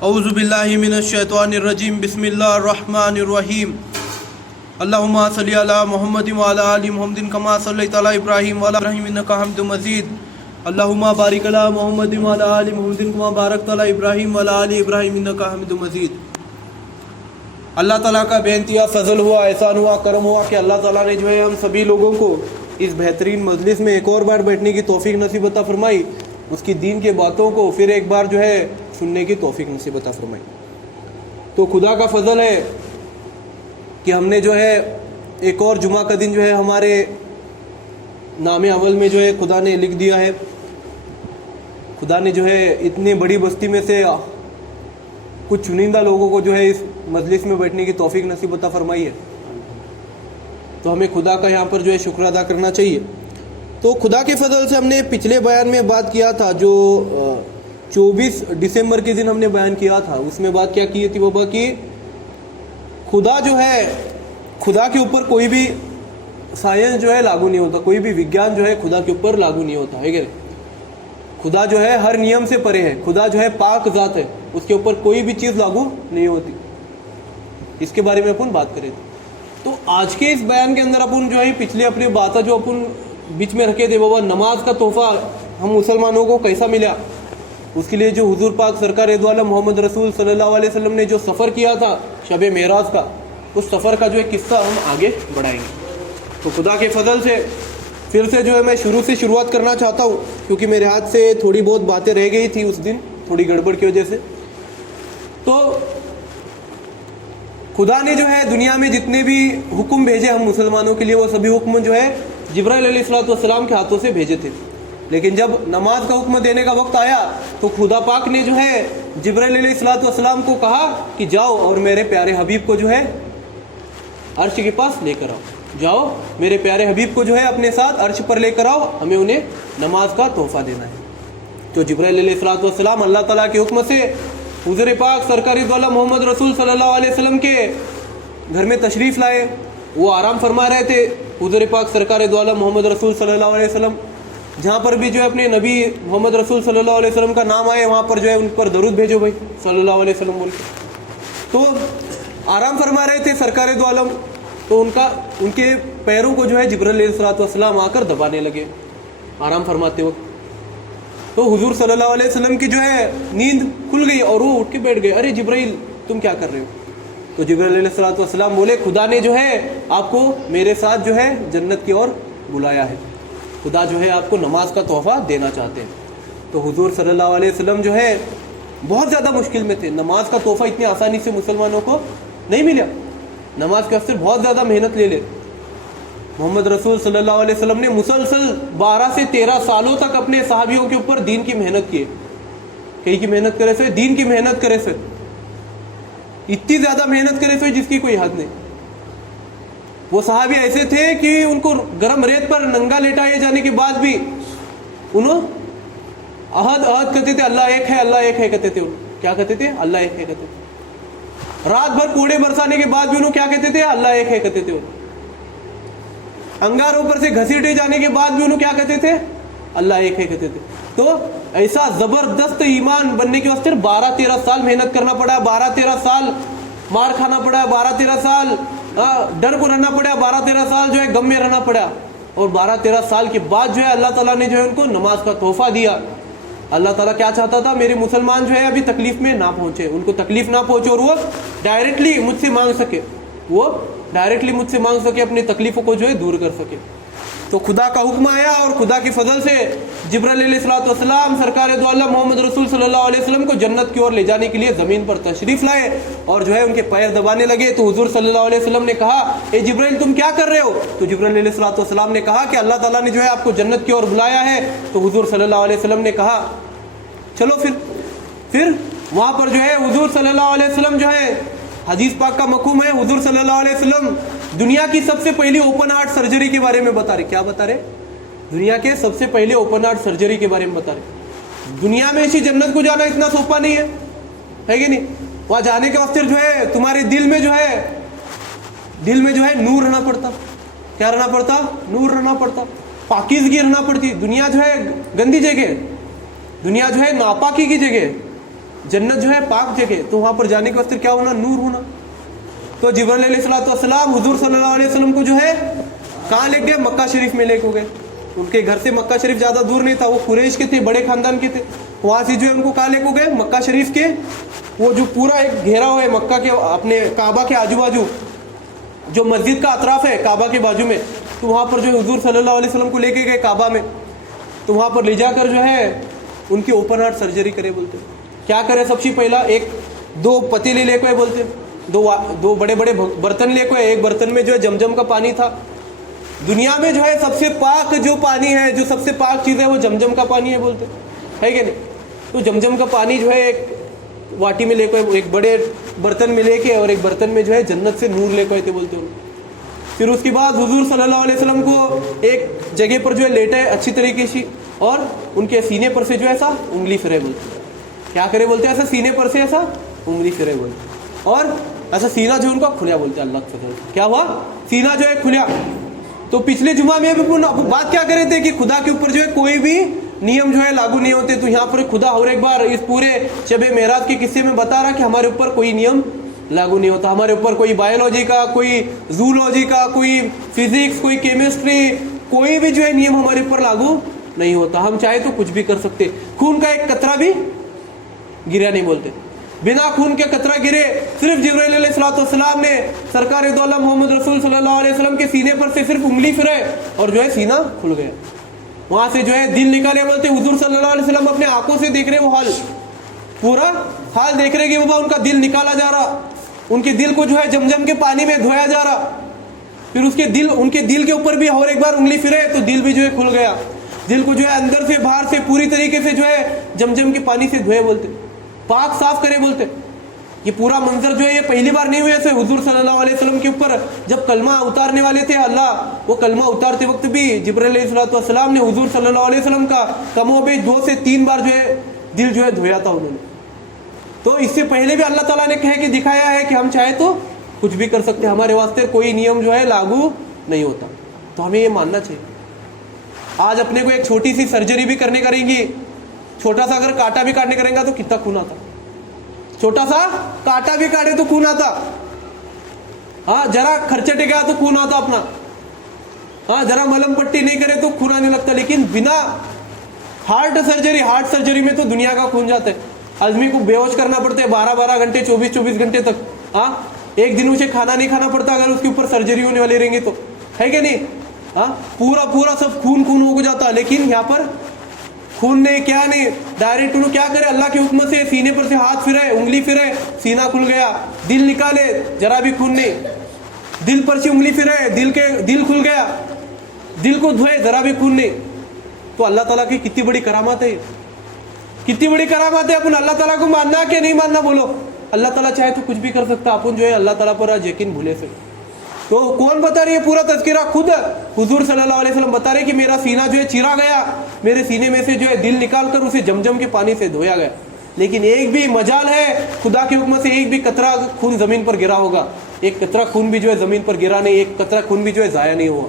औज़ुबिल्लाहि मिनश्शैतानिर्रजीम बिस्मिल्लाहिर्रहमानिर्रहीम अल्लाहुम्मा सल्लि अला मुहम्मदिन व अला आलि मुहम्मदिन कमा सल्लैता अला इब्राहीम व अला इब्राहीम इन्नका हमीदुम मजीद अल्लाहुम्मा बारिक अला मुहम्मदिन व अला आलि मुहम्मदिन कमा बारकता अला इब्राहीम व अला आलि इब्राहीम इन्नका हमीदुम मजीद। अल्लाह ताला का बेइंतहा फजल हुआ, एहसान हुआ, करम हुआ कि अल्लाह ताला ने जो है हम सभी लोगों को इस बेहतरीन मजलिस में एक और बार बैठने की तौफीक नसीब अता फरमाई, उसकी दीन के बातों को फिर एक बार जो है सुनने की तौफीक नसीब अता फरमाई। तो खुदा का फजल है कि हमने जो है एक और जुमा का दिन जो है हमारे नाम अव्वल में जो है खुदा ने लिख दिया है। खुदा ने जो है इतनी बड़ी बस्ती में से कुछ चुनिंदा लोगों को जो है इस मजलिस में बैठने की तौफीक नसीब अता फरमाई है। तो हमें खुदा का यहाँ पर जो है शुक्र अदा करना चाहिए। तो खुदा के फजल से हमने पिछले बयान में बात किया था, जो 24 दिसंबर के दिन हमने बयान किया था, उसमें बात क्या की थी बाबा कि खुदा जो है, खुदा के ऊपर कोई भी साइंस जो है लागू नहीं होता, कोई भी विज्ञान जो है खुदा के ऊपर लागू नहीं होता है। खुदा जो है हर नियम से परे है, खुदा जो है पाक ज़ात है, उसके ऊपर कोई भी चीज़ लागू नहीं होती। इसके बारे में अपन बात करें तो आज के इस बयान के अंदर अपन जो है पिछले अपनी बातें जो अपन बीच में रखे थे बाबा, नमाज का तोहफा हम मुसलमानों को कैसा मिला, उसके लिए जो हुजूर पाक सरकार दो आलम मोहम्मद रसूल सल्लल्लाहु अलैहि वसल्लम ने जो सफ़र किया था शब मेराज का, उस सफ़र का जो है किस्सा हम आगे बढ़ाएंगे। तो खुदा के फजल से फिर से जो है मैं शुरू से शुरुआत करना चाहता हूँ, क्योंकि मेरे हाथ से थोड़ी बहुत बातें रह गई थी उस दिन, थोड़ी गड़बड़ की वजह से। तो खुदा ने जो है दुनिया में जितने भी हुक्म भेजे हम मुसलमानों के लिए, वो सभी हुक्म जो है जिब्राइल अलैहिस्सलाम के हाथों से भेजे थे। लेकिन जब नमाज का हुक्म देने का वक्त आया तो खुदा पाक ने जो है जिब्राइल अलैहिस्सलाम को कहा कि जाओ और मेरे प्यारे हबीब को जो है अर्श के पास लेकर आओ, जाओ मेरे प्यारे हबीब को जो है अपने साथ अर्श पर लेकर आओ, हमें उन्हें नमाज का तोहफा देना है। तो जिब्राइल अलैहिस्सलाम अल्लाह ताला के हुक्म से हुज़ूर पाक सरकारी दो आलम मोहम्मद रसूल सल्लल्लाहु अलैहि वसल्लम के घर में तशरीफ़ लाए। वो आराम फरमा रहे थे, हुज़ूर पाक सरकार दो आलम मोहम्मद रसूल सल्लल्लाहु अलैहि वसल्लम जहाँ पर भी जो है अपने नबी मोहम्मद रसूल सल्लल्लाहु अलैहि वसल्लम का नाम आए, वहाँ पर जो है उन पर दरूद भेजो भाई सल्लल्लाहु अलैहि वसल्लम बोल के। तो आराम फरमा रहे थे सरकार दो आलम, तो उनके पैरों को जो है जिब्राइल अलैहिस्सलाम आकर दबाने लगे आराम फरमाते वक्त। तो हुजूर सल्लल्लाहु अलैहि वसल्लम की जो है नींद खुल गई और वो उठ के बैठ गए, अरे जिब्राइल तुम क्या कर रहे हो? तो जिब्राइल अलैहिस्सलाम बोले, खुदा ने जो है आपको मेरे साथ जो है जन्नत की ओर बुलाया है, खुदा जो है आपको नमाज का तोहफा देना चाहते हैं। तो हुजूर सल्लल्लाहु अलैहि वसल्लम जो है बहुत ज़्यादा मुश्किल में थे, नमाज का तोहफा इतनी आसानी से मुसलमानों को नहीं मिला, नमाज के वास्ते बहुत ज़्यादा मेहनत ले ले। मोहम्मद रसूल सल्लल्लाहु अलैहि वसल्लम ने मुसलसल 12 से 13 सालों तक अपने सहाबियों के ऊपर दीन की मेहनत की, कई की मेहनत करे से, दीन की मेहनत करे से, इतनी ज़्यादा मेहनत करे से जिसकी कोई हद नहीं। वो सहाबी ऐसे थे कि उनको गर्म रेत पर नंगा लेटाए जाने के बाद भी उन्होंने अहद अहद कहते थे, अल्लाह एक है, अल्लाह एक है कहते थे। क्या कहते थे? अल्लाह एक है कहते थे। रात भर कोड़े बरसाने के बाद भी उन्होंने क्या कहते थे? अल्लाह एक है कहते थे। अंगारों पर से घसीटे जाने के बाद भी उन्होंने क्या कहते थे? अल्लाह एक है कहते थे। तो ऐसा जबरदस्त ईमान बनने के वास्ते 12-13 साल मेहनत करना पड़ा, 12-13 साल मार खाना पड़ा, 12-13 साल डर को रहना पड़ा, 12-13 साल जो है गम में रहना पड़ा, और 12-13 साल के बाद जो है अल्लाह ताला ने जो है उनको नमाज का तोहफा दिया। अल्लाह ताला क्या चाहता था? मेरे मुसलमान जो है अभी तकलीफ में ना पहुंचे, उनको तकलीफ ना पहुंचे, और वो डायरेक्टली मुझसे मांग सके, वो डायरेक्टली मुझसे मांग सके, अपनी तकलीफ़ों को जो है दूर कर सके। तो खुदा का हुक्म आया और खुदा की फजल से जिब्राइल अलैहिस्सलाम सरकार दो आलम मोहम्मद रसूल सल्लल्लाहु अलैहि वसल्लम को जन्नत की ओर ले जाने के लिए ज़मीन पर तशरीफ़ लाए और जो है उनके पैर दबाने लगे। तो हुजूर सल्लल्लाहु अलैहि वसल्लम ने कहा, ए जिब्राइल तुम क्या कर रहे हो? तो जिब्राइल अलैहिस्सलाम ने कहा कि अल्लाह ताला ने जो है आपको जन्नत की ओर बुलाया है। तो हुजूर सल्लल्लाहु अलैहि वसल्लम ने कहा चलो फिर वहाँ पर जो है हुजूर सल्लल्लाहु अलैहि वसल्लम जो है, हदीस पाक का मक़ूम है, हुजूर सल्लल्लाहु अलैहि वसल्लम दुनिया की सबसे पहली ओपन हार्ट सर्जरी के बारे में बता रहे। क्या बता रहे? दुनिया के सबसे पहले ओपन हार्ट सर्जरी के बारे में बता रहे। दुनिया में इसी जन्नत को जाना इतना सोपा नहीं है कि नहीं? वहाँ जाने के वास्ते जो है तुम्हारे दिल में जो है नूर रहना पड़ता। क्या रहना पड़ता? नूर रहना पड़ता, पाकीज़गी रहना पड़ती। दुनिया जो है गंदी जगह, दुनिया जो है नापाकी की जगह, जन्नत जो है पाक जगह, तो वहां पर जाने के वास्ते क्या होना, नूर होना। तो जिब्राइल अलैहिस्सलाम हुजूर सल्लल्लाहु अलैहि वसल्लम को जो है कहाँ ले गए, मक्का शरीफ में लेके गए। उनके घर से मक्का शरीफ ज्यादा दूर नहीं था, वो कुरैश के थे, बड़े खानदान के थे। वहां से जो है उनको कहाँ लेके गए, मक्का शरीफ के वो जो पूरा एक घेरा हुआ है मक्का के अपने काबा के आजू बाजू, जो मस्जिद का अतराफ है काबा के बाजू में, तो वहां पर जो हुजूर सल्लल्लाहु अलैहि वसल्लम को लेके गए काबा में। तो वहां पर ले जाकर जो है उनकी ओपन हार्ट सर्जरी करे बोलते। क्या करे, सबसे पहला एक दो पतीले लेके आए बोलते, दो बड़े बड़े बर्तन लेके आए। एक बर्तन में जो है जमजम का पानी था। दुनिया में जो है सबसे पाक जो पानी है, जो सबसे पाक चीज़ है वो जमजम का पानी है बोलते, है कि नहीं। तो जमजम का पानी जो है एक वाटी में लेकर, एक बड़े बर्तन में लेके, और एक बर्तन में जो है जन्नत से नूर लेकर आए थे बोलते हैं। फिर उसके बाद हुजूर सल्लल्लाहु अलैहि वसल्लम को एक जगह पर जो है लेटे अच्छी तरीके से, और उनके सीने पर से जो है ऐसा उंगली फिरे बोलते। क्या करे बोलते हैं, ऐसा सीने पर से ऐसा उंगली फिरे बोलते, और ऐसा सीना जो उनका खुलिया बोलते हैं। अल्लाह का क्या हुआ, सीना जो है खुलिया। तो पिछले जुमा में भी बात क्या करे थे कि खुदा के ऊपर जो है कोई भी नियम जो है लागू नहीं होते। तो यहाँ पर खुदा और एक बार इस पूरे शब मेराज के किस्से में बता रहा कि हमारे ऊपर कोई नियम लागू नहीं होता। हमारे ऊपर कोई बायोलॉजी का, कोई जूलॉजी का, कोई फिजिक्स, कोई केमिस्ट्री, कोई भी जो है नियम हमारे ऊपर लागू नहीं होता। हम चाहे तो कुछ भी कर सकते। खून का एक कतरा भी गिरा नहीं बोलते, बिना खून के कतरा गिरे सिर्फ जिब्राइल अलैहिस्सलाम ने सरकार दो आलम मोहम्मद रसूल सल्लल्लाहु अलैहि वसल्लम के सीने पर से सिर्फ उंगली फिरे और जो है सीना खुल गया। वहां से जो है दिल निकाले बोलते। हुजूर सल्लल्लाहु अलैहि वसल्लम अपने आंखों से देख रहे वो हाल, पूरा हाल देख रहे कि बाबा उनका दिल निकाला जा रहा, उनके दिल को जो है जमजम के पानी में धोया जा रहा। फिर उनके दिल के ऊपर भी और एक बार उंगली फिरे तो दिल भी जो है खुल गया। दिल को जो है अंदर से बाहर से पूरी तरीके से जो है जमजम के पानी से धोए बोलते, पाक साफ करे बोलते। ये पूरा मंजर जो है ये पहली बार नहीं हुए ऐसे। हुजूर सल्लल्लाहु अलैहि वसल्लम के ऊपर जब कलमा उतारने वाले थे अल्लाह, वो कलमा उतारते वक्त भी जिब्राइल अलैहिस्सलाम ने हुजूर सल्लल्लाहु अलैहि वसल्लम का कमोबेश 2 से 3 बार जो है दिल जो है धोया था उन्होंने। तो इससे पहले भी अल्लाह ताला ने कह के दिखाया है कि हम चाहे तो कुछ भी कर सकते, हमारे वास्ते कोई नियम जो है लागू नहीं होता। तो हमें ये मानना चाहिए। आज अपने को एक छोटी सी सर्जरी भी करने करेंगी, छोटा सा अगर कांटा भी काटने करेंगे तो कितना खून आता, छोटा सा कांटा भी काटे तो खून आता। हाँ, जरा खर्चे टेका तो खून आता अपना। हाँ, जरा मलम पट्टी नहीं करे तो खून आने लगता। लेकिन बिना हार्ट सर्जरी में तो दुनिया का खून जाता है। आदमी को बेहोश करना पड़ता है 12-12 घंटे, 24-24 घंटे तक। हाँ, एक दिन उसे खाना नहीं खाना पड़ता अगर उसके ऊपर सर्जरी होने वाली रहेंगे तो, है कि नहीं। हाँ, पूरा सब खून हो जाता। लेकिन यहाँ पर खून नहीं, क्या नहीं, डायरेक्ट उन्होंने क्या करे, अल्लाह के हुक्म से सीने पर से हाथ फिरे, उंगली फिरे, सीना खुल गया। दिल निकाले, जरा भी खून नहीं, दिल पर से उंगली फिरे, दिल खुल गया, दिल को धोए, जरा भी खून नहीं। तो अल्लाह ताला की कितनी बड़ी करामात है, कितनी बड़ी करामात है। अपन अल्लाह ताला को मानना कि नहीं मानना बोलो, अल्लाह ताला चाहे तो कुछ भी कर सकता। अपन जो है अल्लाह ताला पर आज यकीन भूले से। तो कौन बता रही है पूरा तज़किरा, खुद हुजूर सल्लल्लाहु अलैहि वसल्लम बता रहे कि मेरा सीना जो है चीरा गया, मेरे सीने में से जो है दिल निकाल कर उसे जमजम के पानी से धोया गया। लेकिन एक भी मजाल है खुदा के हुक्म से एक भी कतरा खून जमीन पर गिरा होगा, एक कतरा खून भी जो है जमीन पर गिरा नहीं, एक कतरा खून भी जो है जाया नहीं हुआ।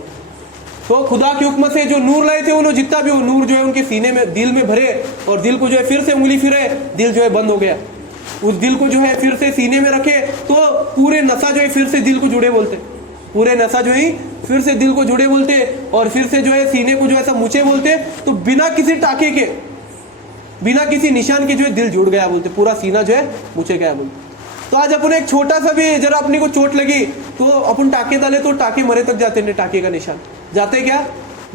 तो खुदा के हुक्म से जो नूर लाए थे उन्होंने जितना भी वो नूर जो है उनके सीने में, दिल में भरे, और दिल को जो है फिर से उंगली फिरे, दिल जो है बंद हो गया। उस दिल को जो है फिर से सीने में रखे तो पूरे नसा जो है फिर से दिल को जुड़े बोलते, पूरे नसा जो है फिर से दिल को जुड़े बोलते, और फिर से जो है सीने को जो ऐसा मुचे बोलते। तो बिना किसी टाके के, बिना किसी निशान के जो है दिल जुड़ गया बोलते, पूरा सीना जो है मुचे गया बोलते। तो आज अपन एक छोटा सा भी जरा अपने को चोट लगी तो अपन टाके डाले तो टाके मरे तक जाते हैं, टाके का निशान जाते क्या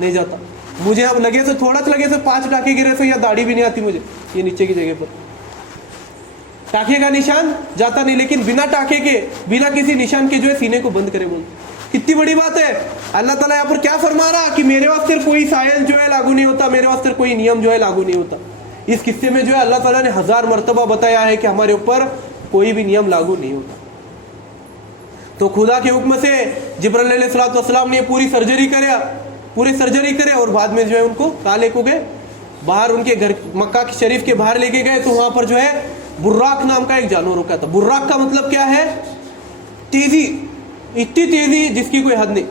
नहीं जाता। मुझे अब लगे तो थोड़ा सा लगे तो 5 टाके गिरे तो या दाढ़ी भी नहीं आती मुझे, ये नीचे की जगह पर टाके का निशान जाता नहीं। लेकिन बिना टाके के, बिना किसी निशान के जो है सीने को बंद करे बोलते। कितनी बड़ी बात है। अल्लाह ताला यहाँ पर क्या फरमा रहा कि मेरे वास्ते कोई साइंस जो है लागू नहीं होता, मेरे वास्ते कोई नियम जो है लागू नहीं होता। इस किस्से में जो है अल्लाह ताला ने 1000 मरतबा बताया है कि हमारे ऊपर कोई भी नियम लागू नहीं होता। तो खुदा के हुक्म से जिब्राइल अलैहिस्सलाम ने पूरी सर्जरी करे और बाद में जो है उनको कहाँ लेके गए, बाहर उनके घर मक्का शरीफ के बाहर लेके गए। तो वहां पर जो है बुर्राक नाम का एक जानवर रुका था। बुर्राक का मतलब क्या है, तेजी, इतनी तेजी जिसकी कोई हद नहीं,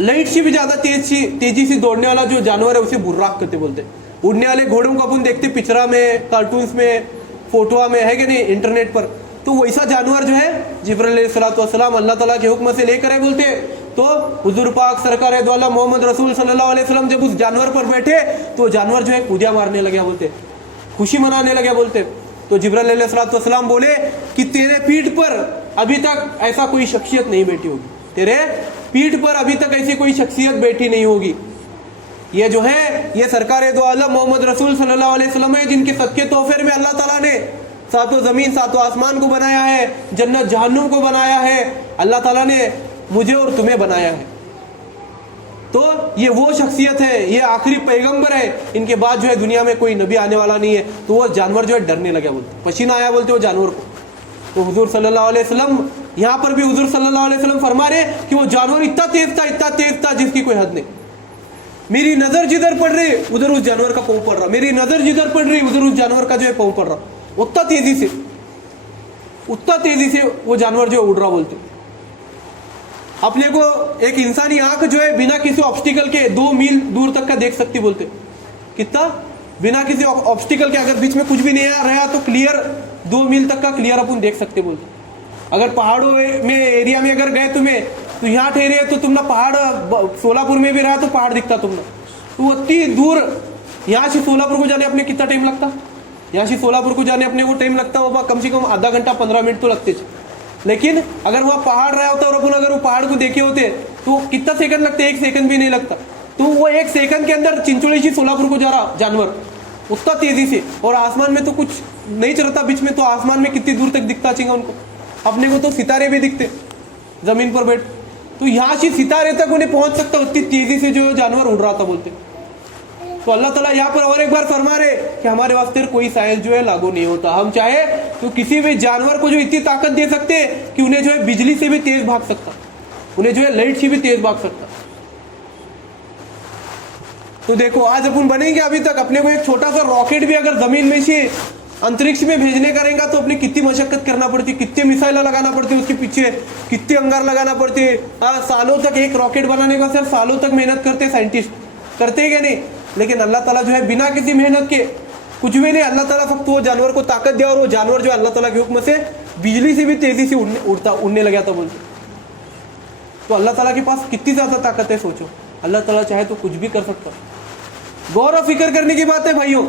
लाइट से भी ज्यादा तेजी से दौड़ने वाला जो जानवर है उसे बुर्राक कहते बोलते। उड़ने वाले घोड़ों को अपन देखते पिक्चरा में, कार्टून्स में, फोटो में है कि नहीं इंटरनेट पर, तो वैसा जानवर जो है जिब्राइल अलैहिस्सलाम अल्लाह ताला के हुक्म से लेकर है बोलते। तो हुजूर पाक सरकार दो आलम मोहम्मद रसूल सल्लल्लाहु अलैहि वसल्लम जब उस जानवर पर बैठे तो जानवर जो है कूदिया मारने लगे बोलते, खुशी मनाने लगे बोलते। तो जिब्राइल अलैहिस्सलाम बोले कि तेरे पीठ पर अभी तक ऐसा कोई शख्सियत नहीं बैठी होगी, तेरे पीठ पर अभी तक ऐसी कोई शख्सियत बैठी नहीं होगी। ये जो है ये सरकार दो आलम मोहम्मद रसूल सल्लल्लाहु अलैहि वसल्लम है, जिनके सदके तोहफे में अल्लाह ताला ने सातों ज़मीन सातों आसमान को बनाया है, जन्नत जहन्नुम को बनाया है, अल्लाह ताला ने मुझे और तुम्हें बनाया है। तो ये वो शख्सियत है, ये आखिरी पैगंबर है, इनके बाद जो है दुनिया में कोई नबी आने वाला नहीं है। तो वो जानवर जो है डरने लगे बोलते, पसीना आया बोलते वो जानवर को। तो हुजूर सल्लल्लाहु अलैहि वसल्लम यहाँ पर भी हुजूर सल्लल्लाहु अलैहि वसल्लम फरमा रहे कि वो जानवर इतना तेज था जिसकी कोई हद नहीं। मेरी नजर जिधर पड़ रही उधर उस जानवर का पाँव पड़ रहा, मेरी नजर जिधर पड़ रही उधर उस जानवर का जो है पाँव पड़ रहा। उतना तेजी से वो जानवर जो है उड़ रहा बोलते। अपने को एक इंसानी आंख जो है बिना किसी ऑब्स्टिकल के 2 मील दूर तक का देख सकती बोलते। कितना? बिना किसी ऑब्स्टिकल के, अगर बीच में कुछ भी नहीं आ रहा तो क्लियर 2 मील तक का क्लियर अपन देख सकते बोलते। अगर पहाड़ों में एरिया में अगर गए तुम्हें तो यहाँ ठहरे तो तुम ना पहाड़, सोलापुर में भी रहा तो पहाड़ दिखता तुम ना, तो उतनी दूर यहाँ से सोलापुर को जाने अपने कितना टाइम लगता? यहाँ से सोलापुर को जाने अपने को टाइम लगता होगा कम से कम आधा घंटा 15 मिनट तो लगते थे। लेकिन अगर वहाँ पहाड़ रहा होता और अपन अगर वो पहाड़ को देखे होते तो कितना सेकंड लगते? 1 सेकंड भी नहीं लगता। तो वो 1 सेकंड के अंदर चिंचोली से सोलापुर को जा रहा जानवर उतना तेजी से, और आसमान में तो कुछ नहीं चलता बीच में, तो आसमान में कितनी दूर तक दिखता चाहिए उनको? अपने को तो सितारे भी दिखते जमीन पर बैठ, तो यहाँ से सितारे तक उन्हें पहुंच सकता, उतनी तेजी से जो जानवर उड़ रहा था बोलते। तो अल्लाह ताला यहाँ पर और एक बार फरमा रहे कि हमारे वास्ते कोई साइज जो है लागू नहीं होता। हम चाहे तो किसी भी जानवर को जो इतनी ताकत दे सकते हैं कि उन्हें जो है बिजली से भी तेज भाग सकता, उन्हें जो है लाइट से भी तेज भाग सकता। तो देखो आज अपन बनेंगे, अभी तक अपने को एक छोटा सा रॉकेट भी अगर जमीन में से अंतरिक्ष में भेजने करेंगे तो अपनी कितनी मशक्कत करना पड़ती, कितने मिसाइल लगाना पड़ती, उसके पीछे कितने अंगार लगाना पड़ती। सालों तक एक रॉकेट बनाने का सिर्फ सालों तक मेहनत करते साइंटिस्ट, करते क्या नहीं। लेकिन अल्लाह ताला जो है बिना किसी मेहनत के कुछ भी नहीं, अल्लाह ताला फक्त वो जानवर को ताकत दिया और वो जानवर जो अल्लाह ताला के हुक्म से बिजली से भी तेजी से उड़ने लगा था बोलते। तो अल्लाह ताला के पास कितनी ज्यादा ताकत है सोचो, अल्लाह ताला चाहे तो कुछ भी कर सकता। गौर और फिक्र करने की बात है भाइयों,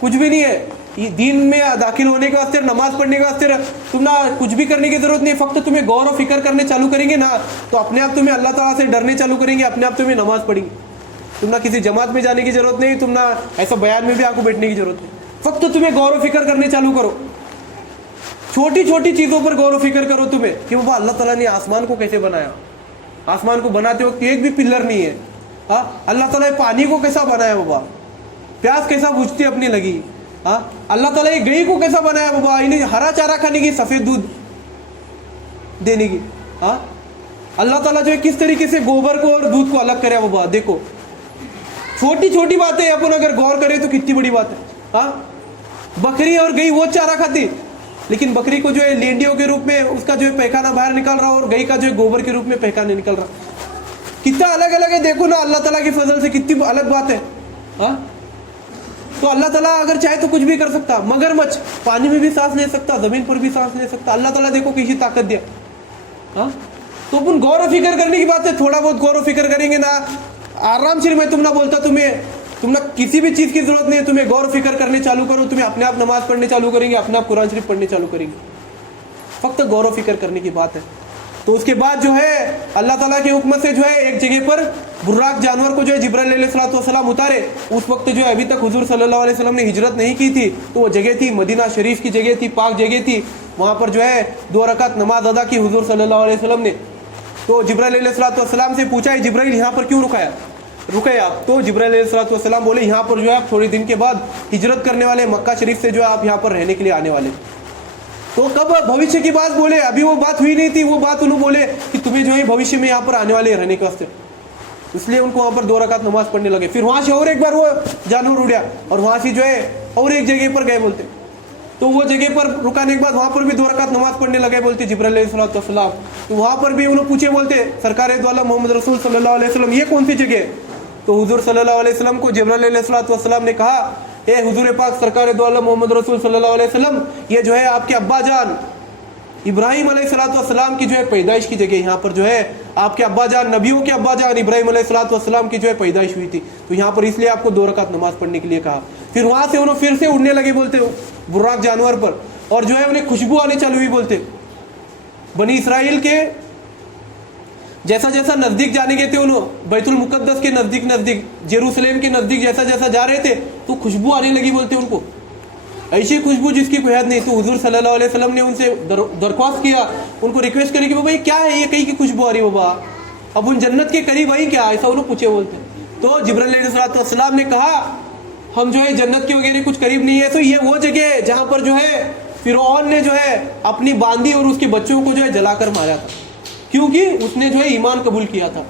कुछ भी नहीं है। ये दीन में दाखिल होने के वास्ते, नमाज पढ़ने के वास्ते तुम ना कुछ भी करने की जरूरत नहीं, फक्त तुम्हें गौर और फिक्र करने चालू करेंगे ना तो अपने आप तुम्हें अल्लाह ताला से डरने चालू करेंगे, अपने आप तुम्हें नमाज पढ़ेंगे। तुम ना किसी जमात में जाने की जरूरत नहीं, तुम ना ऐसा बयान में भी आपको बैठने की जरूरत नहीं, फक्त तुम्हें गौर और फिक्र करने चालू करो। छोटी छोटी चीजों पर गौर और फिक्र करो तुम्हें कि बाबा अल्लाह ताला ने आसमान को कैसे बनाया, आसमान को बनाते वक्त एक भी पिलर नहीं है। अल्लाह ताला ने पानी को कैसा बनाया बाबा, प्यास कैसा बुझती अपनी लगी। अल्लाह ताला ने गाय को कैसा बनाया बाबा, इन्हें हरा चारा खाने की, सफेद दूध देने की। अल्लाह ताला जो है किस तरीके से गोबर को और दूध को अलग करे बाबा। देखो छोटी छोटी बातें अपन अगर गौर करें तो कितनी बड़ी बात है। बकरी और गाय वो चारा खाती, लेकिन बकरी को जो है लेंडियों के रूप में उसका जो है पैखाना बाहर निकल रहा और गाय का जो है गोबर के रूप में पैखाना निकल रहा। कितना अलग अलग है देखो ना, अल्लाह ताला के फजल से कितनी अलग बात है। तो अल्लाह ताला अगर चाहे तो कुछ भी कर सकता। मगरमच्छ पानी में भी सांस ले सकता, जमीन पर भी सांस ले सकता। अल्लाह ताला देखो किसी ताकत दिया। तो अपन गौर और फिक्र करने की बात है, थोड़ा बहुत गौर और फिक्र करेंगे ना आराम से। मैं तुम ना बोलता तुम ना किसी भी चीज की जरूरत नहीं है, तुम्हें गौर और फिक्र करने चालू करो, तुम्हें अपने आप नमाज पढ़ने चालू करेंगे, अपने आप कुरान शरीफ पढ़ने चालू करेंगे। फक्त गौर और फिक्र करने की बात है। तो उसके बाद जो है अल्लाह ताला के हुक्म से जो है एक जगह पर बुर्राक जानवर को जो है जिब्राइल अलैहिस्सलाम उतारे। उस वक्त जो है अभी तक हुजूर सल्लल्लाहु अलैहि वसल्लम ने हिजरत नहीं की थी, तो वो जगह थी मदीना शरीफ की जगह थी, पाक जगह थी। वहाँ पर जो है 2 रकात नमाज अदा की हुजूर सल्लल्लाहु अलैहि वसल्लम ने। तो जिब्राइल अलैहिस्सलाम से पूछा जिब्राइल यहाँ पर क्यों रुके आप? तो जिब्राइल अलैहिस्सलाम बोले यहाँ पर जो है आप थोड़े दिन के बाद हिजरत करने वाले, मक्का शरीफ से जो है आप यहाँ पर रहने के लिए आने वाले। तो कब भविष्य की बात बोले, अभी वो बात हुई नहीं थी। वो बात उन्होंने बोले कि तुम्हें जो है भविष्य में यहाँ पर आने वाले रहने के वास्ते, इसलिए उनको वहाँ पर 2 रकात नमाज पढ़ने लगे। फिर वहाँ से और एक बार वो जानवर उड़ा और वहाँ से जो है और एक जगह पर गए बोलते। तो वो जगह पर रुकाने के बाद वहाँ पर भी 2 रकात नमाज पढ़ने लगे बोलते जिब्राइल अलैहिस्सलाम। तो वहाँ पर भी उन्होंने पूछे बोलते सरकार दो आलम मोहम्मद रसूल सल्लल्लाहु अलैहि वसल्लम ये कौन सी जगह? तो हुजूर सल्लल्लाहु अलैहि वसल्लम को जिब्राइल अलैहिस्सलाम ने कहा ए हुजूर पाक सरकार दो आलम मोहम्मद रसूल सल्लल्लाहु अलैहि वसल्लम, ये जो है आपके अब्बा जान इब्राहिम अलैहिस्सलाम की जो है पैदाइश की जगह, यहाँ पर जो है आपके अब्बा जान, नबियों के अब्बा जान इब्राहिम अलैहिस्सलाम की जो है पैदाइश हुई थी, तो यहाँ पर इसलिए आपको 2 रकात नमाज पढ़ने के लिए कहा। फिर वहां से उन्होंने फिर से उड़ने लगे बोलते बुर्राक जानवर पर, और जो है उन्हें खुशबू आने चालू हुई बोलते। बनी इसराइल के जैसा जैसा नजदीक जाने गए थे, उन्होंने बैतुल मुकद्दस के नजदीक जेरूसलेम के नजदीक जैसा जैसा जा रहे थे तो खुशबू आने लगी बोलते उनको, ऐसी खुशबू जिसकी कोई हद नहीं। तो हुजूर सल्लल्लाहु अलैहि वसल्लम ने उनसे दरख्वास्त किया, उनको रिक्वेस्ट करी कि बाबा ये क्या है, ये कहीं की खुशबू आ रही है बाबा, अब उन जन्नत के करीब आई क्या, ऐसा उन्होंने पूछे बोलते। तो जिब्राइल अलैहिस्सलाम ने कहा हम जो है जन्नत के वगैरह कुछ करीब नहीं है, तो ये वो जगह है जहाँ पर जो है फिरौन ने जो है अपनी बांदी और उसके बच्चों को जो है जलाकर मारा था, क्योंकि उसने जो है ईमान कबूल किया था।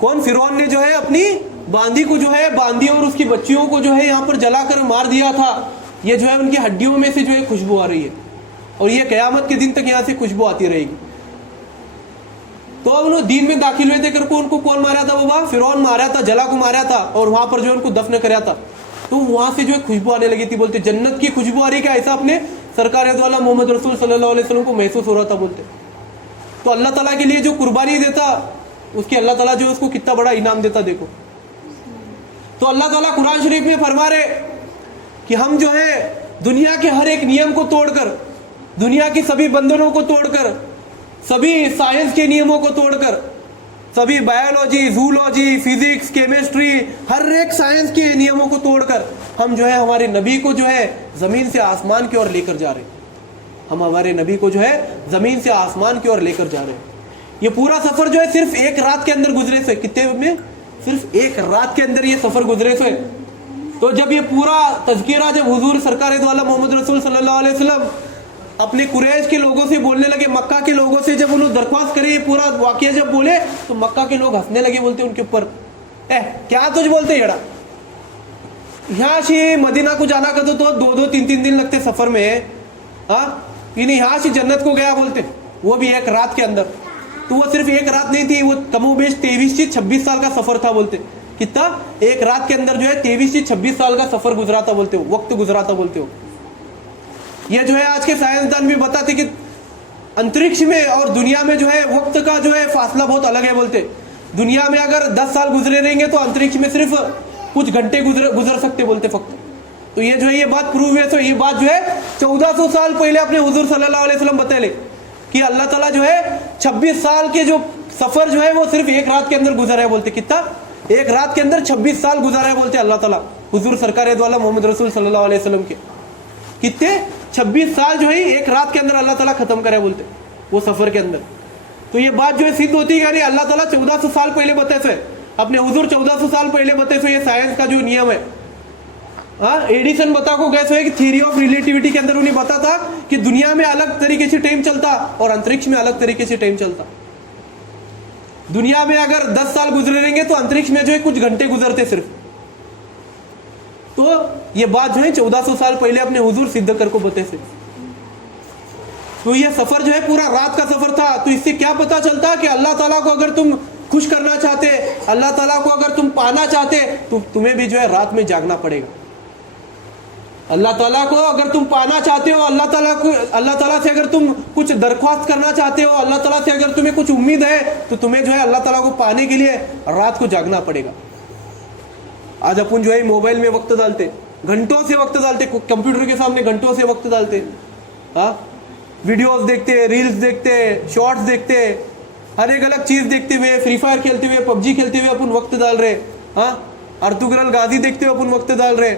कौन फिरौन ने जो है अपनी बांदी को जो है बांदी और उसकी बच्चियों को जो है यहाँ पर जलाकर मार दिया था। ये जो है उनकी हड्डियों में से जो है खुशबू आ रही है, और ये कयामत के दिन तक यहाँ से खुशबू आती रहेगी। तो अब उन्होंने दीन में दाखिल हुए थे करके उनको कौन मारा था बाबा, फिरौन मारा था, जला को मारा था, और वहां पर जो है उनको दफन कराया था। तो वहां से जो है खुशबू आने लगी थी बोलते, जन्नत की खुशबू आ रही क्या, ऐसा अपने सरकार दो आलम मोहम्मद रसूल सल्लल्लाहु अलैहि वसल्लम को महसूस हो रहा था बोलते। तो अल्लाह ताला के लिए जो कुर्बानी देता, उसके अल्लाह ताला जो है उसको कितना बड़ा इनाम देता देखो। तो अल्लाह ताला कुरान शरीफ में फरमा रहे कि हम जो है दुनिया के हर एक नियम को तोड़कर, दुनिया की सभी बंधनों को तोड़कर, सभी साइंस के नियमों को तोड़कर, सभी बायोलॉजी, जूलॉजी, फिजिक्स, केमिस्ट्री, हर एक साइंस के नियमों को तोड़कर हम जो है हमारे नबी को जो है जमीन से आसमान की ओर लेकर जा रहे हैं। हम हमारे नबी को जो है जमीन से आसमान की ओर लेकर जा रहे हैं। ये पूरा सफर जो है सिर्फ एक रात के अंदर गुजरे से, कितने में, सिर्फ एक रात के अंदर ये सफर गुजरे से। तो जब ये पूरा तज़किरा जब हुजूर सरकार दो आलम मोहम्मद रसूल सल्लल्लाहु अलैहि वसल्लम अपने कुरैश के लोगों से बोलने लगे, मक्का के लोगों से जब उन्होंने दरख्वास्त करी, ये पूरा वाकया जब बोले तो मक्का के लोग हंसने लगे बोलते उनके ऊपर, क्या तुझ बोलते येड़ा, यहाँ से मदीना को जाना कर तो 2-2, 3-3 दिन लगते सफर में, इन्हें यहाँ से जन्नत को गया बोलते, वो भी एक रात के अंदर। तो वो सिर्फ एक रात नहीं थी, वो कमोबेश 23 से 26 साल का सफर था बोलते। कितना, एक रात के अंदर जो है 23 से 26 साल का सफर गुजरा था बोलते हो, वक्त गुजरा था बोलते हो। ये जो है आज के साइंसदान भी बताते कि अंतरिक्ष में और दुनिया में जो है वक्त का जो है फासला बहुत अलग है बोलते। दुनिया में अगर 10 साल गुजरे रहेंगे तो अंतरिक्ष में सिर्फ कुछ घंटे गुजर सकते बोलते फक्त। तो ये जो है ये बात प्रूव है। तो ये बात जो है 1400 साल पहले अपने हुजूर सल्लल्लाहु अलैहि वसल्लम बतैले कि अल्लाह ताला जो है 26 साल के जो सफर जो है वो सिर्फ एक रात के अंदर गुजरा है बोलते। कितना, एक रात के अंदर 26 साल गुजारा है बोलते अल्लाह ताला हुजूर सरकार दो आलम मोहम्मद रसूल सल्लल्लाहु अलैहि वसल्लम के। कितने, 26 साल जो है एक रात के अंदर अल्लाह ताला खत्म करे बोलते वो सफर के अंदर। तो ये बात जो है सिद्ध होती है, अल्लाह ताला 1400 साल पहले बताए थे, अपने हुजूर 1400 साल पहले बताए थे। ये साइंस का जो नियम है, एडिसन बता को गए थे कि थ्योरी ऑफ रिलेटिविटी के अंदर उन्हें बता था कि दुनिया में अलग तरीके से टाइम चलता और अंतरिक्ष में अलग तरीके से टाइम चलता। दुनिया में अगर 10 साल गुजरे रहेंगे तो अंतरिक्ष में जो है कुछ घंटे गुजरते सिर्फ। तो ये बात जो है 1400 साल पहले अपने हुजूर सिद्ध कर को बताए थे। तो ये सफर जो है पूरा रात का सफर था। तो इससे क्या पता चलता कि अल्लाह ताला को अगर तुम खुश करना चाहते, अल्लाह ताला को अगर तुम पाना चाहते तो तुम्हें भी जो है रात में जागना पड़ेगा। अल्लाह ताला को अगर तुम पाना चाहते हो, अल्लाह ताला से अगर तुम कुछ दरख्वास्त करना चाहते हो, अल्लाह ताला से अगर तुम्हें कुछ उम्मीद है तो तुम्हें जो है अल्लाह ताला को पाने के लिए रात को जागना पड़ेगा। आज अपन जो है मोबाइल में वक्त डालते, घंटों से वक्त डालते, कंप्यूटर के सामने घंटों से वक्त डालते, वीडियोस देखते, रील्स देखते, शॉर्ट्स देखते, हर एक अलग चीज देखते हुए, फ्री फायर खेलते हुए, पबजी खेलते हुए अपन वक्त डाल रहे, अर्तुगरल गाजी देखते हुए अपन वक्त डाल रहे,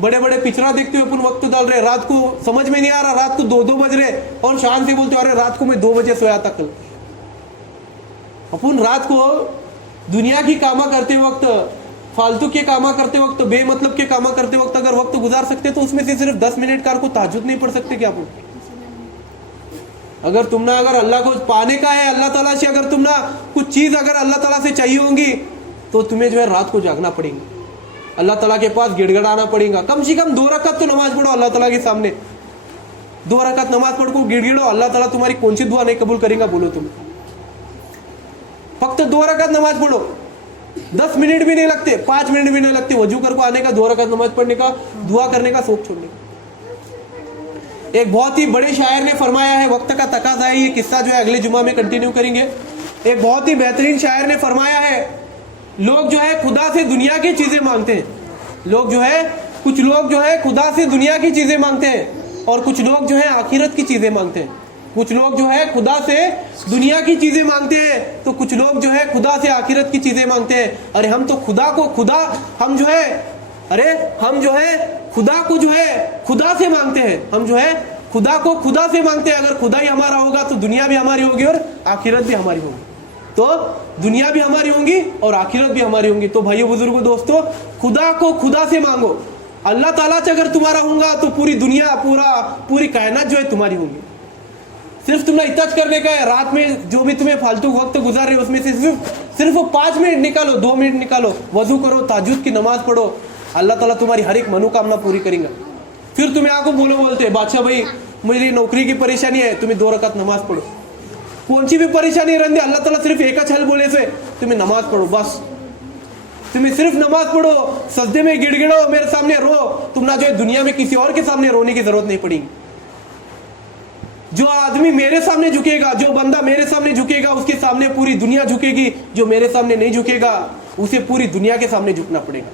बड़े बड़े पिक्चर देखते हुए अपन वक्त डाल रहे। रात को समझ में नहीं आ रहा, रात को 2-2 बज रहे और शान से बोलते अरे रात को मैं 2 बजे सोया था कल। अपन रात को दुनिया की कामा करते वक्त, फालतू के कामा करते वक्त, बेमतलब के कामा करते वक्त अगर वक्त गुजार सकते तो उसमें से सिर्फ 10 मिनट कार को तहज्जुद नहीं पढ़ सकते क्या अपन? अगर तुमने अगर अल्लाह को पाने का है, अल्लाह ताला से अगर तुमने कुछ चीज अगर अल्लाह ताला से चाहिए होंगी तो तुम्हें जो है रात को जागना पड़ेगा, अल्लाह ताला के पास गिड़गिड़ाना पड़ेगा। कम से कम 2 रकात तो नमाज पढ़ो अल्लाह ताला के सामने, 2 रकात नमाज पढ़ को गिड़गिड़ो, अल्लाह ताला तुम्हारी कौन सी दुआ नहीं कबूल करेगा बोलो तुम? फक्त 2 रकात नमाज पढ़ो, 10 मिनट भी नहीं लगते, 5 मिनट भी नहीं लगते वजू कर को आने का, 2 रकात नमाज पढ़ने का, दुआ करने का, शौक छोड़ने का। एक बहुत ही बड़े शायर ने फरमाया है, वक्त का तकाजा है, ये किस्सा जो है अगले जुमा में कंटिन्यू करेंगे। एक बहुत ही बेहतरीन शायर ने फरमाया है, लोग जो है खुदा से दुनिया की चीजें मांगते हैं। लोग जो है, कुछ लोग जो है खुदा से दुनिया की चीजें मांगते हैं और कुछ लोग जो है आखिरत की चीजें मांगते हैं। कुछ लोग जो है खुदा से दुनिया की चीजें मांगते हैं तो कुछ लोग जो है खुदा से आखिरत की चीजें मांगते हैं। अरे हम तो खुदा को खुदा हम जो है खुदा को जो है खुदा से मांगते हैं। हम जो है खुदा को खुदा से मांगते हैं। अगर खुदा ही हमारा होगा तो दुनिया भी हमारी होगी और आखिरत भी हमारी होगी। तो दुनिया भी हमारी होंगी और आखिरत भी हमारी होंगी। तो भाइयों बुजुर्गों दोस्तों, खुदा को खुदा से मांगो। अल्लाह ताला से अगर तुम्हारा होगा तो पूरी दुनिया पूरी कायनात जो है तुम्हारी होगी। सिर्फ तुम्हें इतना करने का है, रात में जो भी तुम्हें फालतू वक्त गुजार रहे हो उसमें से सिर्फ 5 मिनट निकालो, 2 मिनट निकालो, वजू करो, ताजुद की नमाज पढ़ो, अल्लाह ताला तुम्हारी हर एक मनोकामना पूरी करेगा। फिर तुम्हें आको बोलते बादशाह भाई मेरी नौकरी की परेशानी है, तुम्हें 2 रकात नमाज पढ़ो। कौन सी भी परेशानी रहने अल्लाह ताला सिर्फ एक छल बोले से तुम्हें नमाज पढ़ो, बस तुम्हें सिर्फ नमाज पढ़ो, सजदे में गिड़गिड़ो, मेरे सामने रो। तुम ना जो है दुनिया में किसी और के सामने रोने की जरूरत नहीं पड़ेगी। जो आदमी मेरे सामने झुकेगा, जो बंदा मेरे सामने झुकेगा, उसके सामने पूरी दुनिया झुकेगी। जो मेरे सामने नहीं झुकेगा उसे पूरी दुनिया के सामने झुकना पड़ेगा।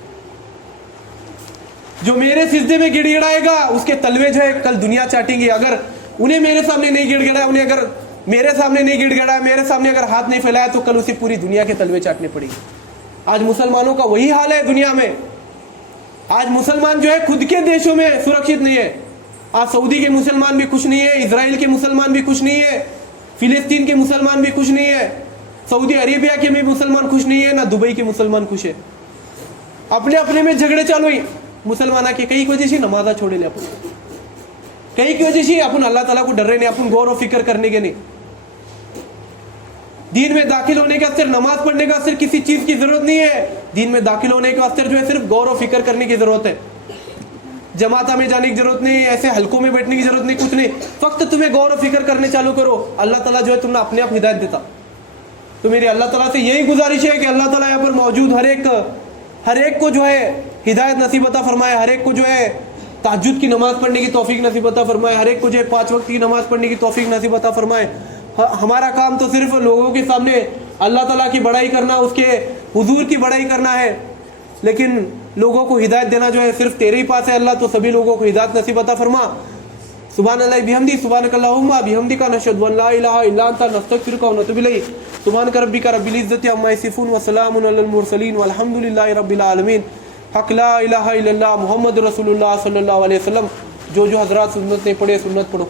जो मेरे सिजदे में गिड़गिड़ाएगा उसके तलवे जो है कल दुनिया चाटेंगी। अगर उन्हें मेरे सामने नहीं गिड़गिड़ाया, उन्हें अगर मेरे सामने नहीं गिड़गिड़ाया, मेरे सामने अगर हाथ नहीं फैलाया तो कल उसे पूरी दुनिया के तलवे चाटने पड़ेंगे। आज मुसलमानों का वही हाल है दुनिया में। आज मुसलमान जो है खुद के देशों में सुरक्षित नहीं है। आज सऊदी के मुसलमान भी खुश नहीं है, इजराइल के मुसलमान भी खुश नहीं है, फिलिस्तीन के मुसलमान भी खुश नहीं है, सऊदी अरेबिया के भी मुसलमान खुश नहीं है, ना दुबई के मुसलमान खुश है। अपने अपने में झगड़े चालू ही मुसलमान के। कई की वजह से नमाजा छोड़े ले, अपन कई की वजह से अपन अल्लाह ताला को डर रहे नहीं, अपन गौर और फिक्र करने के नहीं। दीन में दाखिल होने के वास्ते, नमाज पढ़ने का वास्ते किसी चीज की जरूरत नहीं है। दीन में दाखिल होने के वास्ते जो है सिर्फ गौर और फिक्र करने की जरूरत है। जमाता में जाने की जरूरत नहीं, ऐसे हलकों में बैठने की जरूरत नहीं, कुछ नहीं। फक्त तुम्हें गौर और फिक्र करने चालू करो, अल्लाह ताला जो है तुमने अपने आप हिदायत देता। तो मेरी अल्लाह ताला से यही गुजारिश है कि अल्लाह ताला यहाँ पर मौजूद हर एक को जो है हिदायत नसीब अता फरमाए, हर एक को जो है तहज्जुद की नमाज पढ़ने की तौफीक नसीब अता फरमाए, हर एक को जो है 5 वक्त की नमाज पढ़ने की तौफीक नसीब अता फरमाए। हमारा काम तो सिर्फ लोगों के सामने अल्लाह ताला की बड़ाई करना, उसके हुजूर की बड़ाई करना है, लेकिन लोगों को हिदायत देना जो है सिर्फ तेरे ही पास है अल्लाह। तो सभी लोगों को हिदायत नसीब अता फरमा। सुभान अल्लाह बिहम्दी, सुभानक अल्लाहुम्मा बिहम्दिका, नशहदु अन ला इलाहा इल्ला अंता, नस्तगफिरुका व नतूबु इलैक। सुभानक रब्बिका रब्बिल इज्जति अम्मा यसिफून व सलामुन अलल मुरसलीन वल्हम्दुलिल्लाहि रब्बिल आलमीन। हक ला इलाहा इल्लल्लाह मुहम्मद रसूलुल्लाह सल्लल्लाहु अलैहि वसल्लम। जो हजरात सुन्नत नहीं पढ़े सुन्नत पढ़ो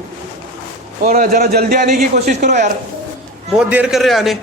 और ज़रा जल्दी आने की कोशिश करो यार, बहुत देर कर रहे आने।